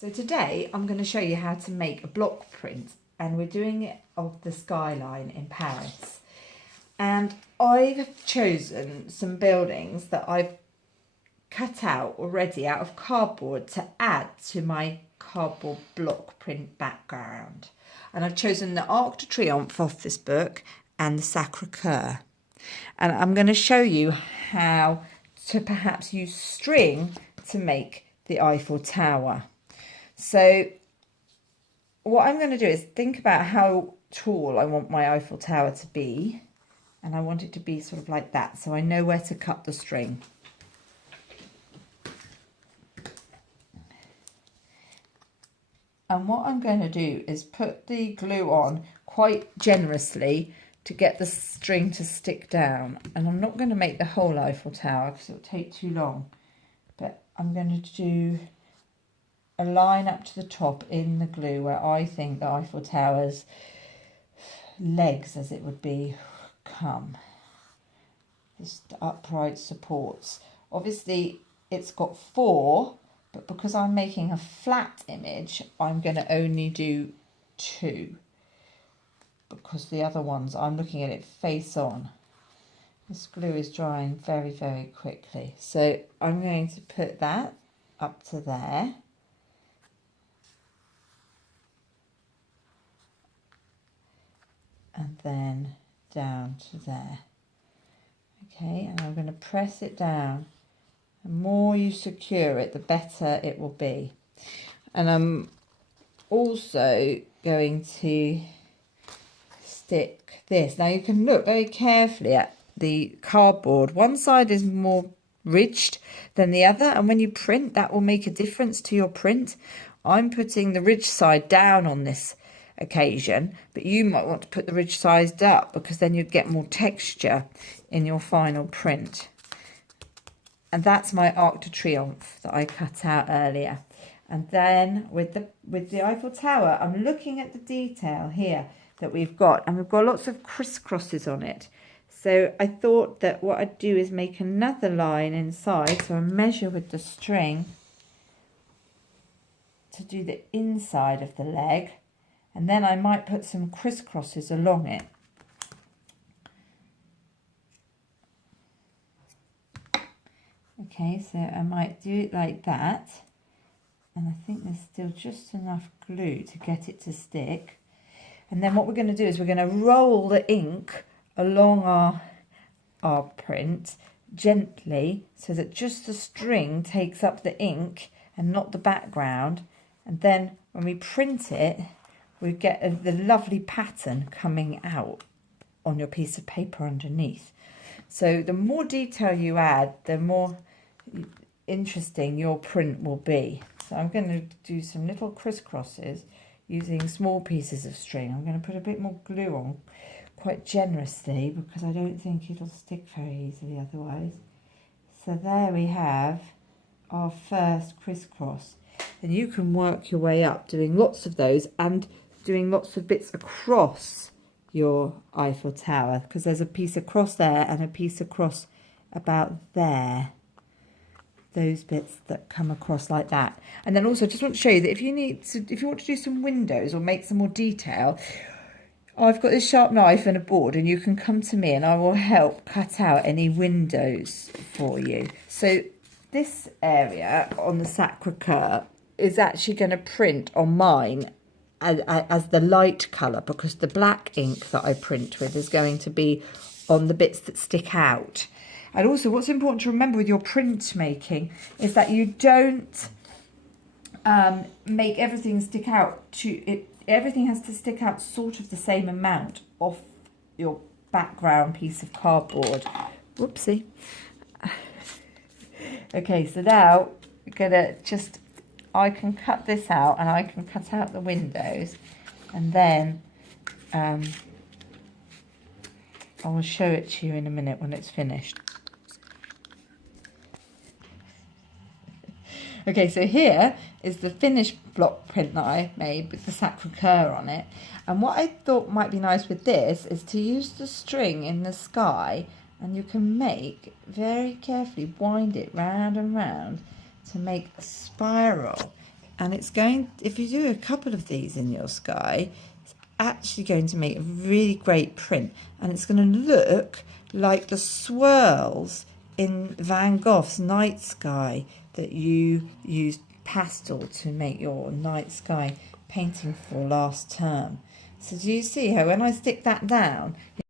So today I'm going to show you how to make a block print, and we're doing it of the skyline in Paris. And I've chosen some buildings that I've cut out already out of cardboard to add to my cardboard block print background. And I've chosen the Arc de Triomphe off this book and the Sacre-Cœur. And I'm going to show you how to perhaps use string to make the Eiffel Tower. So what I'm going to do is think about how tall I want my Eiffel Tower to be, and I want it to be sort of like that, so I know where to cut the string. And what I'm going to do is put the glue on quite generously to get the string to stick down. And I'm not going to make the whole Eiffel Tower because it'll take too long, but I'm going to do a line up to the top in the glue where I think the Eiffel Tower's legs, as it would be, come. Just upright supports. Obviously it's got 4, but because I'm making a flat image, I'm going to only do 2, because the other ones, I'm looking at it face on. This glue is drying very, very quickly. So I'm going to put that up to there. And then down to there. Okay, and I'm going to press it down. The more you secure it, the better it will be. And I'm also going to stick this. Now you can look very carefully at the cardboard. One side is more ridged than the other, and when you print, that will make a difference to your print. I'm putting the ridged side down on this occasion, but you might want to put the ridge side up, because then you'd get more texture in your final print. And that's my Arc de Triomphe that I cut out earlier. And then with the Eiffel Tower, I'm looking at the detail here that we've got, and we've got lots of crisscrosses on it. So I thought that what I'd do is make another line inside, so I measure with the string to do the inside of the leg. And then I might put some crisscrosses along it. Okay, so I might do it like that. And I think there's still just enough glue to get it to stick. And then what we're going to do is we're going to roll the ink along our print gently, so that just the string takes up the ink and not the background. And then when we print it, we get the lovely pattern coming out on your piece of paper underneath. So the more detail you add, the more interesting your print will be. So I'm going to do some little crisscrosses using small pieces of string. I'm going to put a bit more glue on quite generously, because I don't think it'll stick very easily otherwise. So there we have our first crisscross. And you can work your way up doing lots of those and doing lots of bits across your Eiffel Tower, because there's a piece across there and a piece across about there. Those bits that come across like that. And then also just want to show you that if you want to do some windows or make some more detail, I've got this sharp knife and a board, and you can come to me and I will help cut out any windows for you. So this area on the Sacre-Cœur is actually going to print on mine as the light colour, because the black ink that I print with is going to be on the bits that stick out. And also what's important to remember with your print making is that you don't make everything stick out everything has to stick out sort of the same amount off your background piece of cardboard. Whoopsie. Okay, so now we're gonna I can cut this out, and I can cut out the windows, and then I will show it to you in a minute when it's finished. Okay, so here is the finished block print that I made with the Sacre-Cœur on it. And what I thought might be nice with this is to use the string in the sky, and you can make, very carefully wind it round and round to make a spiral And it's going, if you do a couple of these in your sky, it's actually going to make a really great print. And it's going to look like the swirls in Van Gogh's night sky that you used pastel to make your night sky painting for last term. So do you see how when I stick that down,